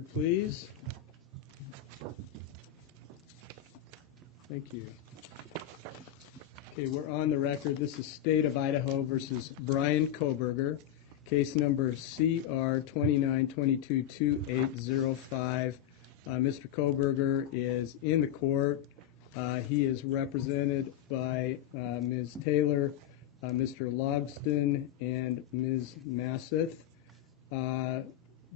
Please. Thank you. Okay, we're on the record. This is State of Idaho versus Bryan Kohberger, case number CR 29222805. Mr. Kohberger is in the court. He is represented by Ms. Taylor, Mr. Logston, and Ms. Masseth.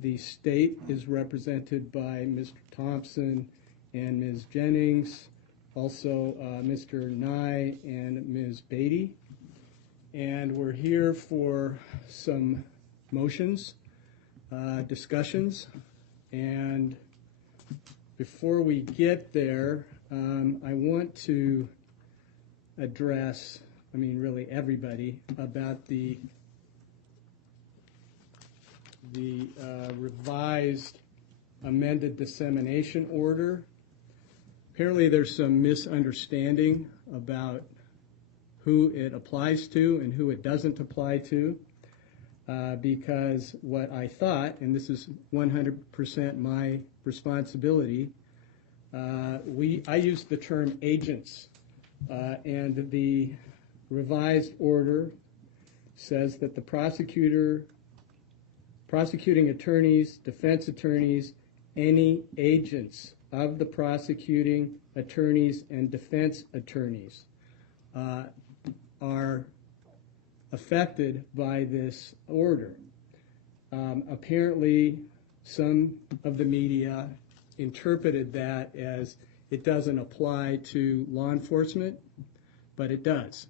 The state is represented by Mr. Thompson and Ms. Jennings, also Mr. Nye and Ms. Beatty. And we're here for some motions, discussions. And before we get there, I want to address, really everybody, about the revised amended dissemination order. Apparently there's some misunderstanding about who it applies to and who it doesn't apply to, because what I thought, and this is 100% my responsibility, I used the term agents, and the revised order says that the prosecuting attorneys, defense attorneys, any agents of the prosecuting attorneys and defense attorneys are affected by this order. Apparently, some of the media interpreted that as it doesn't apply to law enforcement, but it does.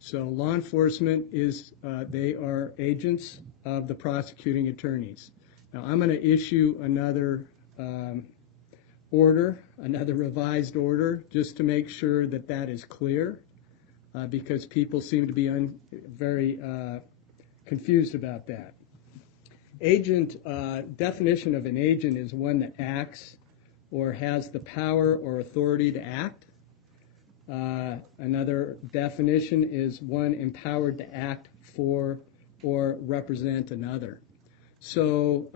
So law enforcement they are agents of the prosecuting attorneys. Now I'm going to issue another another revised order, just to make sure that that is clear, because people seem to be very confused about that. Definition of an agent is one that acts or has the power or authority to act. Another definition is one empowered to act for or represent another. So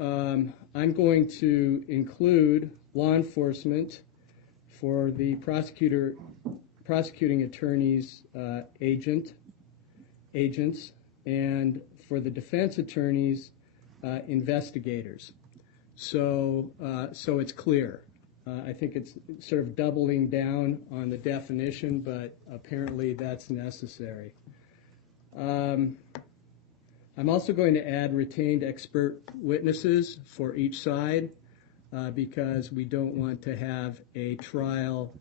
I'm going to include law enforcement for the prosecuting attorney's agents, and for the defense attorneys, investigators. So it's clear. I think it's sort of doubling down on the definition, but apparently that's necessary. I'm also going to add retained expert witnesses for each side, because we don't want to have a trial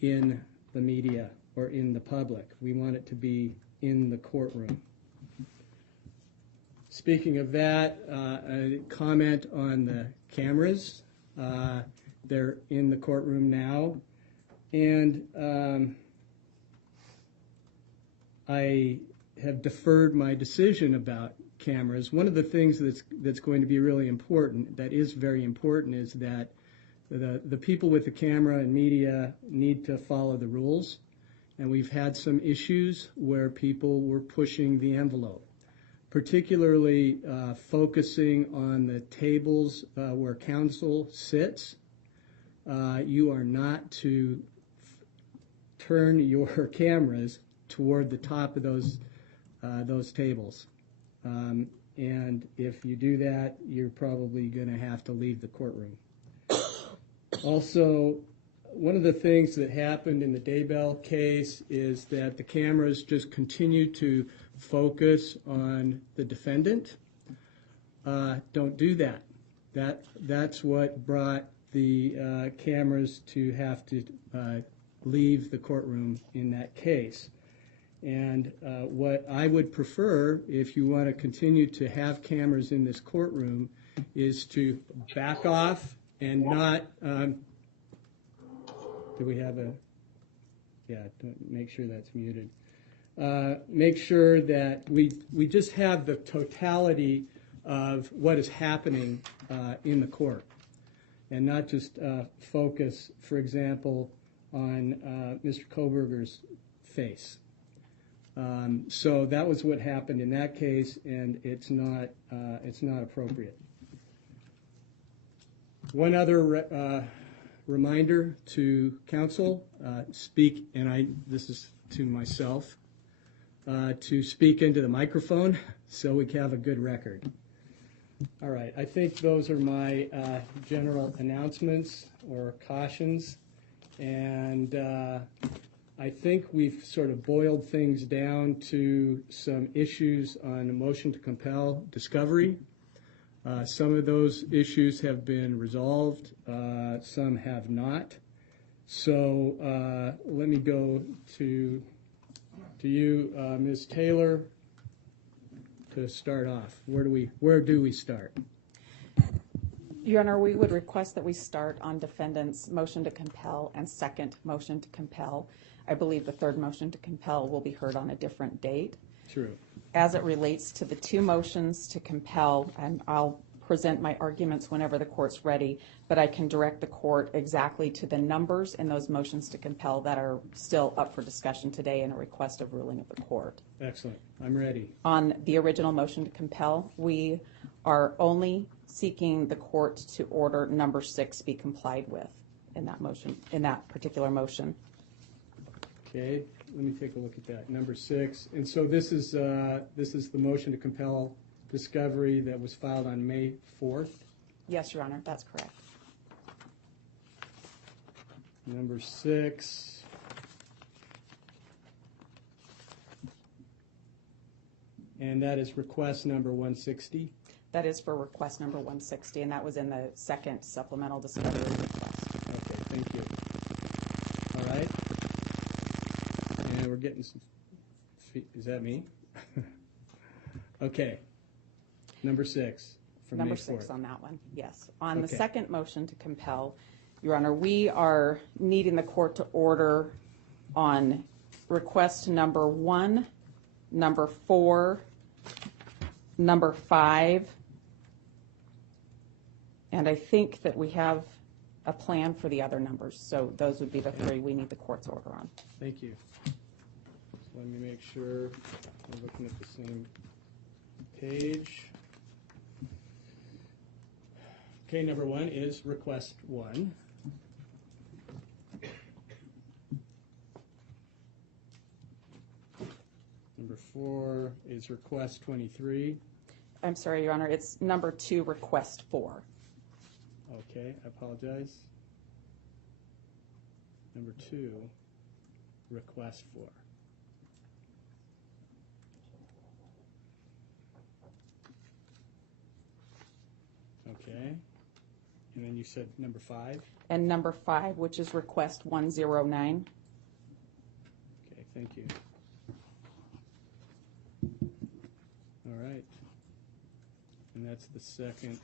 in the media or in the public. We want it to be in the courtroom. Speaking of that, a comment on the cameras. They're in the courtroom now, and I have deferred my decision about cameras. One of the things that's going to be really important, that is very important, is that the people with the camera and media need to follow the rules. And we've had some issues where people were pushing the envelope, particularly focusing on the tables where counsel sits. You are not to turn your cameras toward the top of those tables. And if you do that, you're probably going to have to leave the courtroom. Also, one of the things that happened in the Daybell case is that the cameras just continued to focus on the defendant. Don't do that. That's what brought the cameras to have to leave the courtroom in that case. And what I would prefer, if you want to continue to have cameras in this courtroom, is to back off and not, do we have make sure that's muted. Make sure that we just have the totality of what is happening in the court, and not just focus, for example, on Mr. Kohberger's face. So that was what happened in that case, and it's not appropriate. One other reminder to counsel, this is to myself, to speak into the microphone so we can have a good record. All right, I think those are my general announcements or cautions, and I think we've sort of boiled things down to some issues on a motion to compel discovery. Some of those issues have been resolved, some have not. So let me go to you, Ms. Taylor, to start off. Where do we start? Your Honor, we would request that we start on defendant's motion to compel and second motion to compel. I believe the third motion to compel will be heard on a different date. True. As it relates to the two motions to compel, and I'll present my arguments whenever the court's ready, but I can direct the court exactly to the numbers in those motions to compel that are still up for discussion today in a request of ruling of the court. Excellent. I'm ready. On the original motion to compel, we are only seeking the court to order number 6 be complied with in that motion, in that particular motion. Okay, let me take a look at that. Number 6, and so this is the motion to compel discovery that was filed on May 4th. Yes, Your Honor, that's correct. Number 6. And that is request number 160. That is for request number 160, and that was in the second supplemental discovery request. Okay, thank you. All right. And we're getting some, is that me? Okay. Number 6 from Number May 4th. 6 on that one, yes. On Okay. the second motion to compel, Your Honor, we are needing the court to order on request number 1, number 4, number 5, and I think that we have a plan for the other numbers, so those would be the 3 we need the court's order on. Thank you. So let me make sure I'm looking at the same page. Okay, number 1 is request 1. Number 4 is request 23. I'm sorry, Your Honor, it's number 2, request 4. Okay, I apologize. Number 2, request 4. Okay, and then you said number 5. And number 5, which is request 109. Okay, thank you. All right, and that's the second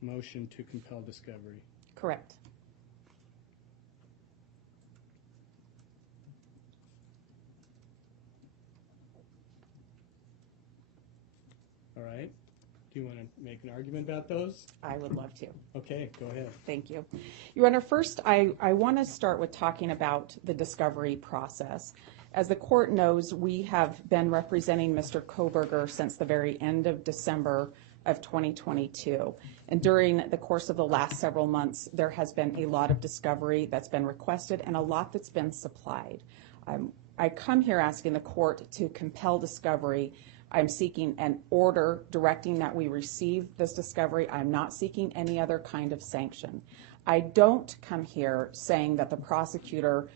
motion to compel discovery. Correct. All right. Do you want to make an argument about those? I would love to. Okay, go ahead. Thank you. Your Honor, first, I want to start with talking about the discovery process. As the court knows, we have been representing Mr. Kohberger since the very end of December of 2022. And during the course of the last several months, there has been a lot of discovery that's been requested and a lot that's been supplied. I come here asking the court to compel discovery. I'm seeking an order directing that we receive this discovery. I'm not seeking any other kind of sanction. I don't come here saying that the prosecutor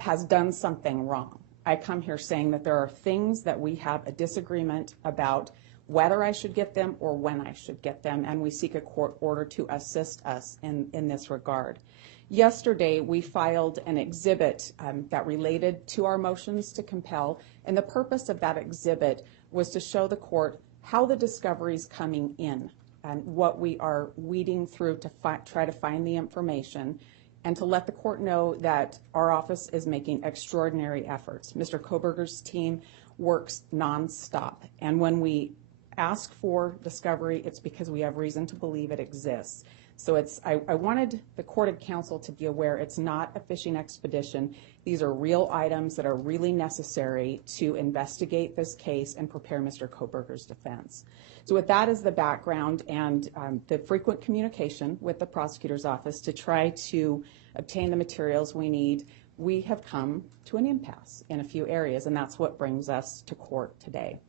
has done something wrong. I come here saying that there are things that we have a disagreement about whether I should get them or when I should get them, and we seek a court order to assist us in this regard. Yesterday, we filed an exhibit that related to our motions to compel, and the purpose of that exhibit was to show the court how the discovery is coming in and what we are weeding through to try to find the information, and to let the court know that our office is making extraordinary efforts. Mr. Kohberger's team works nonstop, and when we ask for discovery, it's because we have reason to believe it exists. So I wanted the court and counsel to be aware it's not a fishing expedition. These are real items that are really necessary to investigate this case and prepare Mr. Kohberger's defense. So with that as the background and the frequent communication with the prosecutor's office to try to obtain the materials we need, we have come to an impasse in a few areas, and that's what brings us to court today.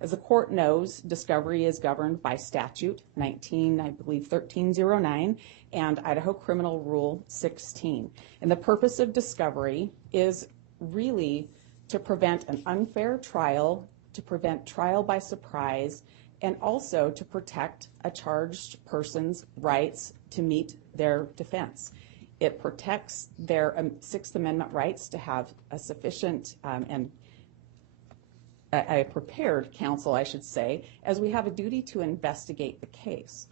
As the court knows, discovery is governed by statute 1309 and Idaho Criminal Rule 16. And the purpose of discovery is really to prevent an unfair trial, to prevent trial by surprise, and also to protect a charged person's rights to meet their defense. It protects their Sixth Amendment rights to have a sufficient and a prepared counsel, I should say, as we have a duty to investigate the case.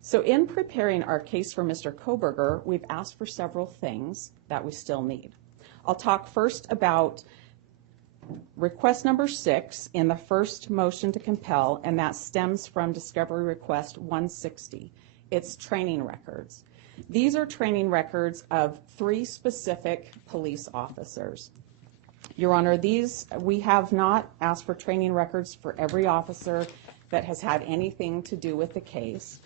So in preparing our case for Mr. Kohberger, we've asked for several things that we still need. I'll talk first about request number 6 in the first motion to compel, and that stems from discovery request 160. It's training records. These are training records of 3 specific police officers. Your Honor, we have not asked for training records for every officer that has had anything to do with the case.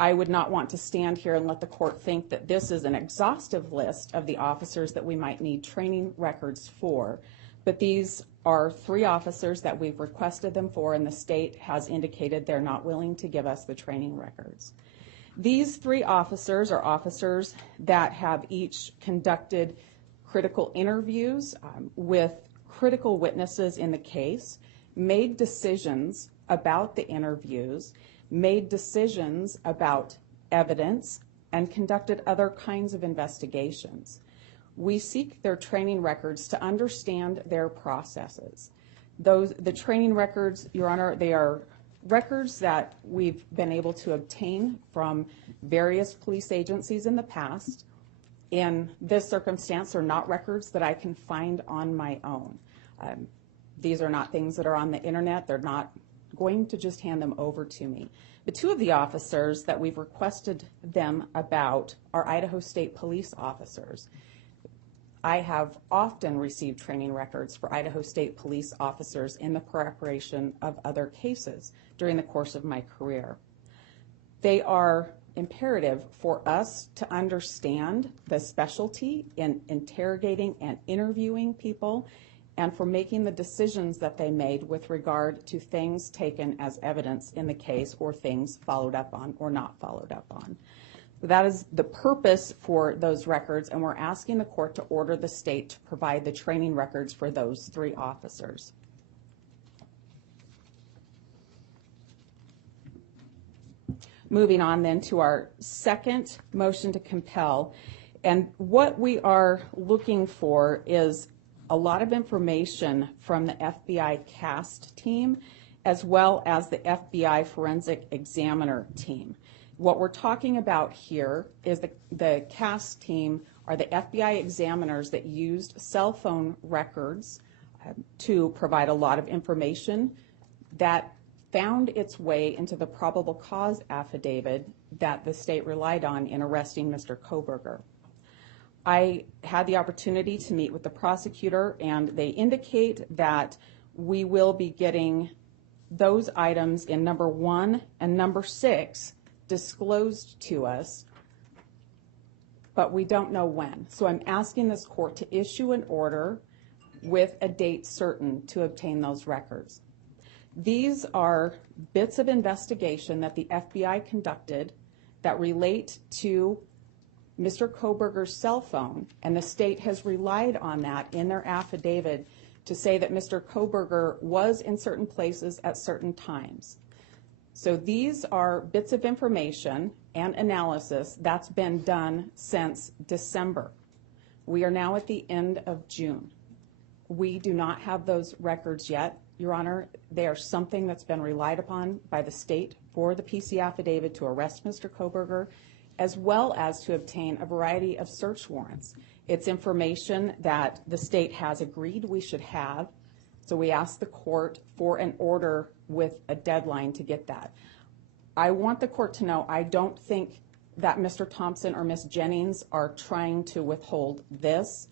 I would not want to stand here and let the court think that this is an exhaustive list of the officers that we might need training records for, but these are 3 officers that we've requested them for, and the state has indicated they're not willing to give us the training records. These 3 officers are officers that have each conducted critical interviews with critical witnesses in the case, made decisions about the interviews, made decisions about evidence, and conducted other kinds of investigations. We seek their training records to understand their processes. The training records, Your Honor, they are records that we've been able to obtain from various police agencies in the past. In this circumstance, are not records that I can find on my own. These are not things that are on the internet. They're not going to just hand them over to me. The 2 of the officers that we've requested them about are Idaho State Police officers. I have often received training records for Idaho State Police officers in the preparation of other cases during the course of my career. They are imperative for us to understand the specialty in interrogating and interviewing people, and for making the decisions that they made with regard to things taken as evidence in the case or things followed up on or not followed up on. That is the purpose for those records, and we're asking the court to order the state to provide the training records for those 3 officers. Moving on then to our second motion to compel, and what we are looking for is a lot of information from the FBI CAST team as well as the FBI Forensic Examiner team. What we're talking about here is the CAST team are the FBI examiners that used cell phone records to provide a lot of information that found its way into the probable cause affidavit that the state relied on in arresting Mr. Kohberger. I had the opportunity to meet with the prosecutor, and they indicate that we will be getting those items in number 1 and number 6 disclosed to us, but we don't know when. So I'm asking this court to issue an order with a date certain to obtain those records. These are bits of investigation that the FBI conducted that relate to Mr. Kohberger's cell phone, and the state has relied on that in their affidavit to say that Mr. Kohberger was in certain places at certain times. So these are bits of information and analysis that's been done since December. We are now at the end of June. We do not have those records yet, Your Honor. They are something that's been relied upon by the state for the PC affidavit to arrest Mr. Kohberger, as well as to obtain a variety of search warrants. It's information that the state has agreed we should have, so we asked the court for an order with a deadline to get that. I want the court to know I don't think that Mr. Thompson or Ms. Jennings are trying to withhold this.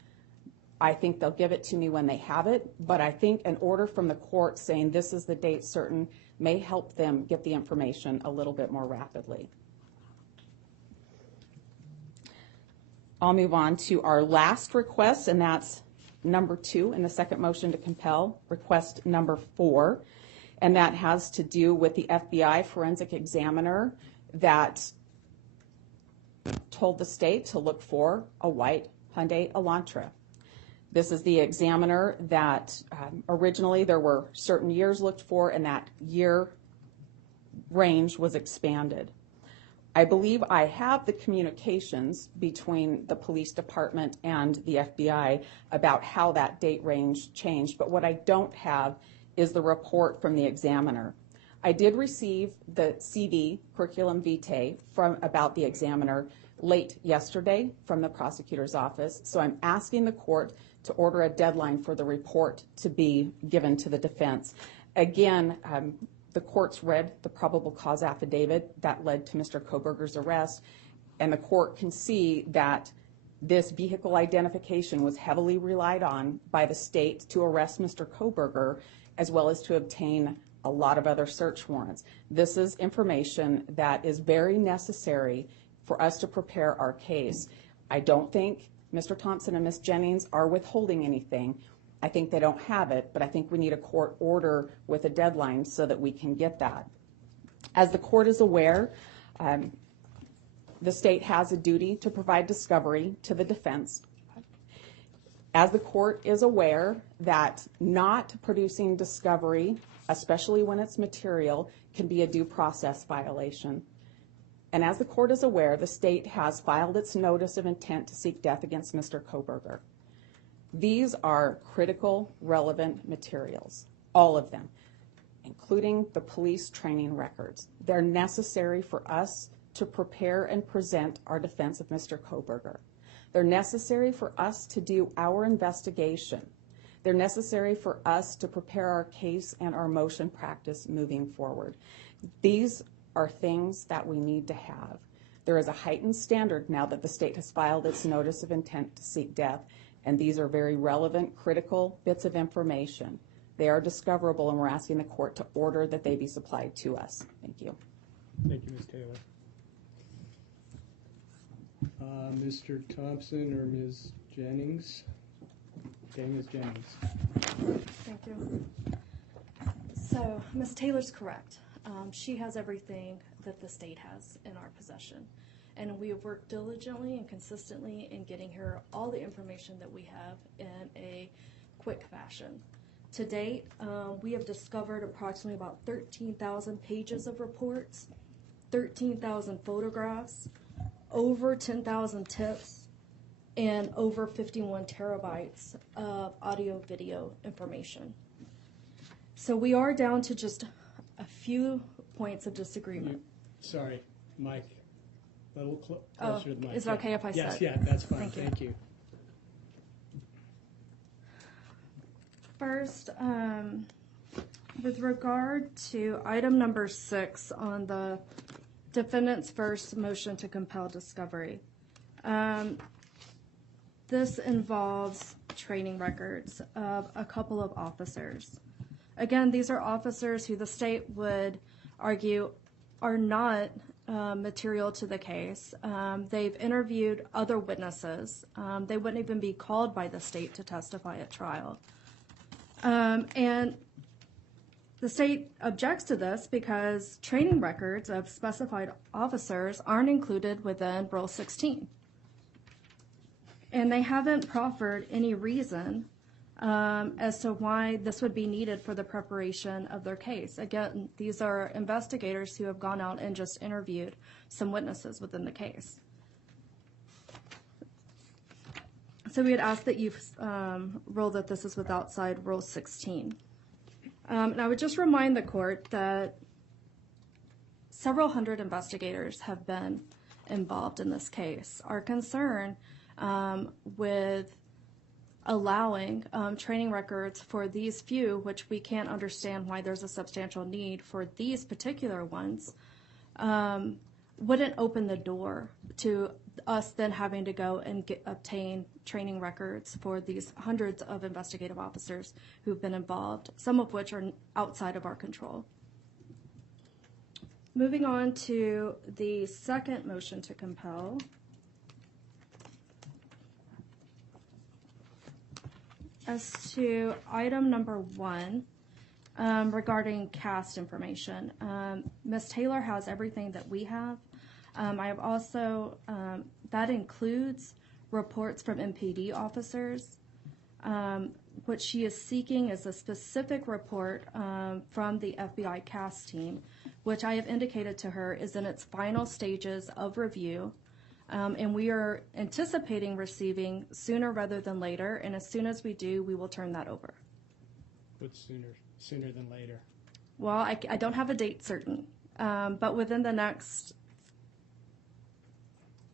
I think they'll give it to me when they have it, but I think an order from the court saying this is the date certain may help them get the information a little bit more rapidly. I'll move on to our last request, and that's number 2 in the second motion to compel, request number 4, and that has to do with the FBI forensic examiner that told the state to look for a white Hyundai Elantra. This is the examiner that originally there were certain years looked for, and that year range was expanded. I believe I have the communications between the police department and the FBI about how that date range changed, but what I don't have is the report from the examiner. I did receive the CV, curriculum vitae, about the examiner late yesterday from the prosecutor's office, so I'm asking the court to order a deadline for the report to be given to the defense. Again, the court's read the probable cause affidavit that led to Mr. Kohberger's arrest, and the court can see that this vehicle identification was heavily relied on by the state to arrest Mr. Kohberger, as well as to obtain a lot of other search warrants. This is information that is very necessary for us to prepare our case. I don't think Mr. Thompson and Ms. Jennings are withholding anything. I think they don't have it, but I think we need a court order with a deadline so that we can get that. As the court is aware, the state has a duty to provide discovery to the defense. As the court is aware that not producing discovery, especially when it's material, can be a due process violation. And as the court is aware, the state has filed its notice of intent to seek death against Mr. Kohberger. These are critical, relevant materials, all of them, including the police training records. They're necessary for us to prepare and present our defense of Mr. Kohberger. They're necessary for us to do our investigation. They're necessary for us to prepare our case and our motion practice moving forward. These are things that we need to have. There is a heightened standard now that the state has filed its notice of intent to seek death, and these are very relevant, critical bits of information. They are discoverable, and we're asking the court to order that they be supplied to us. Thank you. Thank you, Ms. Taylor. Mr. Thompson or Ms. Jennings? Okay, Ms. Jennings. Thank you. So, Ms. Taylor's correct. She has everything that the state has in our possession. And we have worked diligently and consistently in getting her all the information that we have in a quick fashion. To date, we have discovered approximately about 13,000 pages of reports, 13,000 photographs, over 10,000 tips, and over 51 terabytes of audio-video information. So we are down to just a few points of disagreement. Sorry, Mike. A little closer to the mic. Is it okay if I Yes, sit? yeah, that's fine. Thank you. First, with regard to item number 6 on the defendant's first motion to compel discovery, this involves training records of a couple of officers. Again, these are officers who the state would argue are not material to the case. They've interviewed other witnesses. They wouldn't even be called by the state to testify at trial. And the state objects to this because training records of specified officers aren't included within Rule 16. And they haven't proffered any reason as to why this would be needed for the preparation of their case. Again, these are investigators who have gone out and just interviewed some witnesses within the case. So we would ask that you rule that this is outside Rule 16. And I would just remind the court that several hundred investigators have been involved in this case. Our concern with allowing training records for these few, which we can't understand why there's a substantial need for these particular ones, wouldn't open the door to us then having to go and obtain training records for these hundreds of investigative officers who've been involved, some of which are outside of our control. Moving on to the second motion to compel. As to item number 1, regarding cast information, Ms. Taylor has everything that we have. I have also, that includes reports from MPD officers. What she is seeking is a specific report from the FBI cast team, which I have indicated to her is in its final stages of review. And we are anticipating receiving sooner rather than later, and as soon as we do, we will turn that over. What's sooner than later? Well, I don't have a date certain, but within the next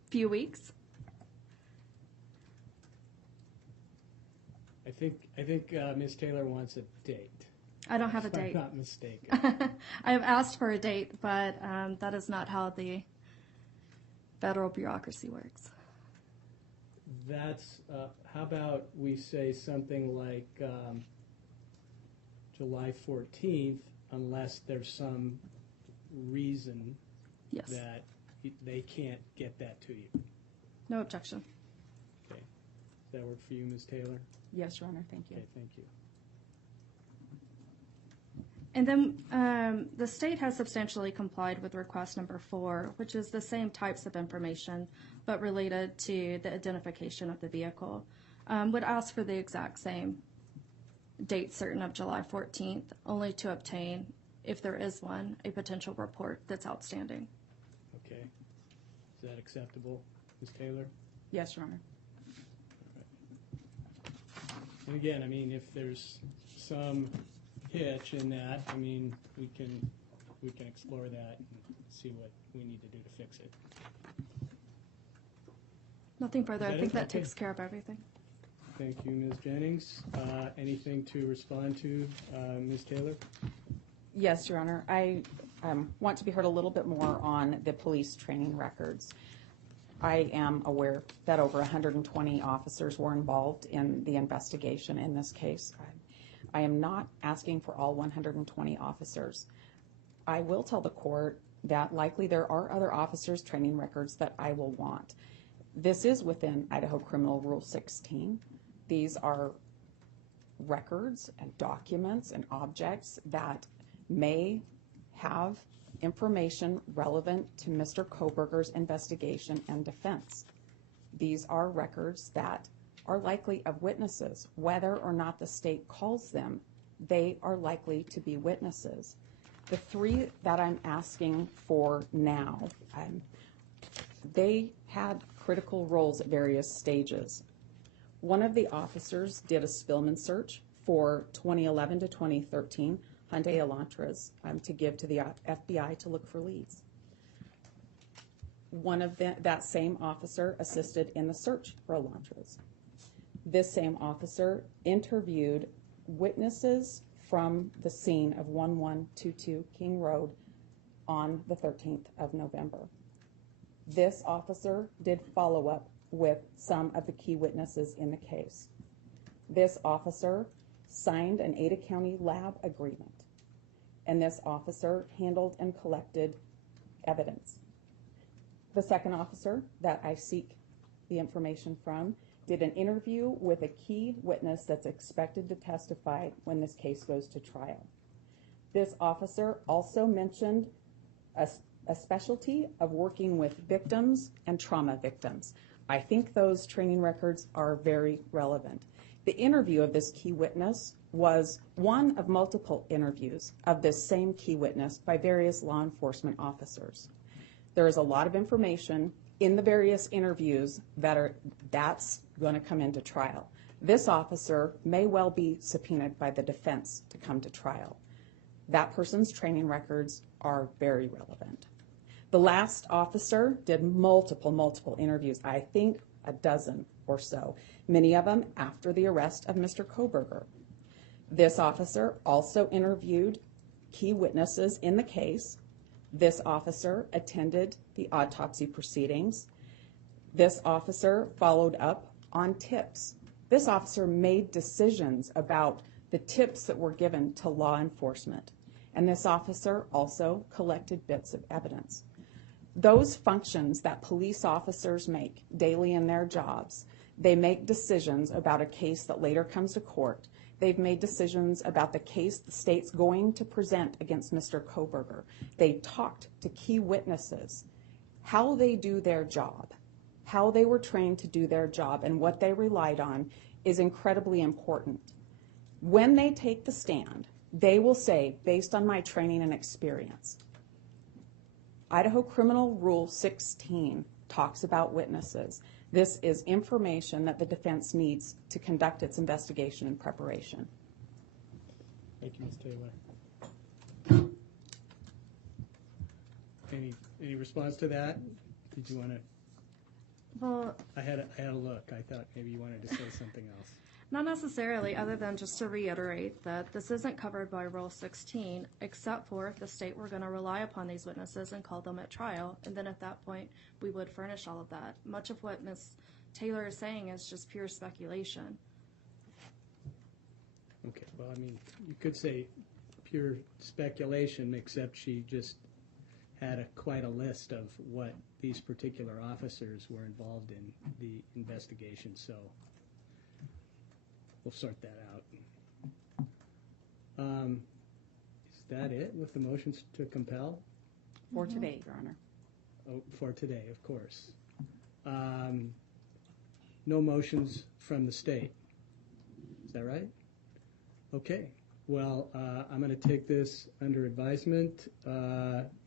few weeks. I think Ms. Taylor wants a date. I don't have a If I'm date. not mistaken. I have asked for a date, but that is not how the federal bureaucracy works. That's, how about we say something like July 14th, unless there's some reason Yes. that they can't get that to you. No objection. Okay. Does that work for you, Ms. Taylor? Yes, Your Honor, thank you. Okay, thank you. And then the state has substantially complied with request number 4, which is the same types of information, but related to the identification of the vehicle. Would ask for the exact same date certain of July 14th, only to obtain, if there is one, a potential report that's outstanding. Okay. Is that acceptable, Ms. Taylor? Yes, Your Honor. And again, I mean, if there's some hitch in that, I mean, we can explore that and see what we need to do to fix it. Nothing further. Is I that think it? that Okay. takes care of everything. Thank you, Ms. Jennings. Anything to respond to, Ms. Taylor? Yes, Your Honor. I want to be heard a little bit more on the police training records. I am aware that over 120 officers were involved in the investigation in this case. I am not asking for all 120 officers. I will tell the court that likely there are other officers' training records that I will want. This is within Idaho Criminal Rule 16. These are records and documents and objects that may have information relevant to Mr. Kohberger's investigation and defense. These are records that are likely of witnesses. Whether or not the state calls them, they are likely to be witnesses. The 3 that I'm asking for now, they had critical roles at various stages. One of the officers did a Spillman search for 2011 to 2013 Hyundai Elantras to give to the FBI to look for leads. One of that same officer assisted in the search for Elantras. This same officer interviewed witnesses from the scene of 1122 King Road on the 13th of November. This officer did follow-up with some of the key witnesses in the case. This officer signed an Ada County lab agreement, and this officer handled and collected evidence. The second officer that I seek the information from did an interview with a key witness that's expected to testify when this case goes to trial. This officer also mentioned a specialty of working with victims and trauma victims. I think those training records are very relevant. The interview of this key witness was one of multiple interviews of this same key witness by various law enforcement officers. There is a lot of information in the various interviews that's going to come into trial. This officer may well be subpoenaed by the defense to come to trial. That person's training records are very relevant. The last officer did multiple interviews, I think a dozen or so, many of them after the arrest of Mr. Kohberger. This officer also interviewed key witnesses in the case This officer attended the autopsy proceedings. This officer followed up on tips. This officer made decisions about the tips that were given to law enforcement. And this officer also collected bits of evidence. Those functions that police officers make daily in their jobs, they make decisions about a case that later comes to court. They've made decisions about the case the state's going to present against Mr. Kohberger. They talked to key witnesses, how they do their job, how they were trained to do their job, and what they relied on is incredibly important. When they take the stand, they will say, based on my training and experience, Idaho Criminal Rule 16 talks about witnesses. This is information that the defense needs to conduct its investigation and preparation. Thank you, Ms. Taylor. Any response to that? Did you want to? Well, I had a look. I thought maybe you wanted to say something else. not necessarily, other than just to reiterate that this isn't covered by Rule 16, except for if the state were going to rely upon these witnesses and call them at trial, and then at that point, we would furnish all of that. Much of what Ms. Taylor is saying is just pure speculation. Okay, well, I mean, you could say pure speculation, except she just had quite a list of what these particular officers were involved in the investigation, so we'll sort that out. Is that it with the motions to compel? For today, Your Honor. Oh, for today, of course. No motions from the state. Is that right? Okay. Well, I'm going to take this under advisement,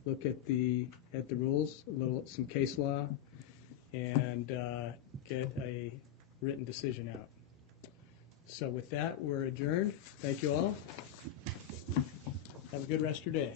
look at the rules, some case law, and get a written decision out. So with that, we're adjourned. Thank you all. Have a good rest of your day.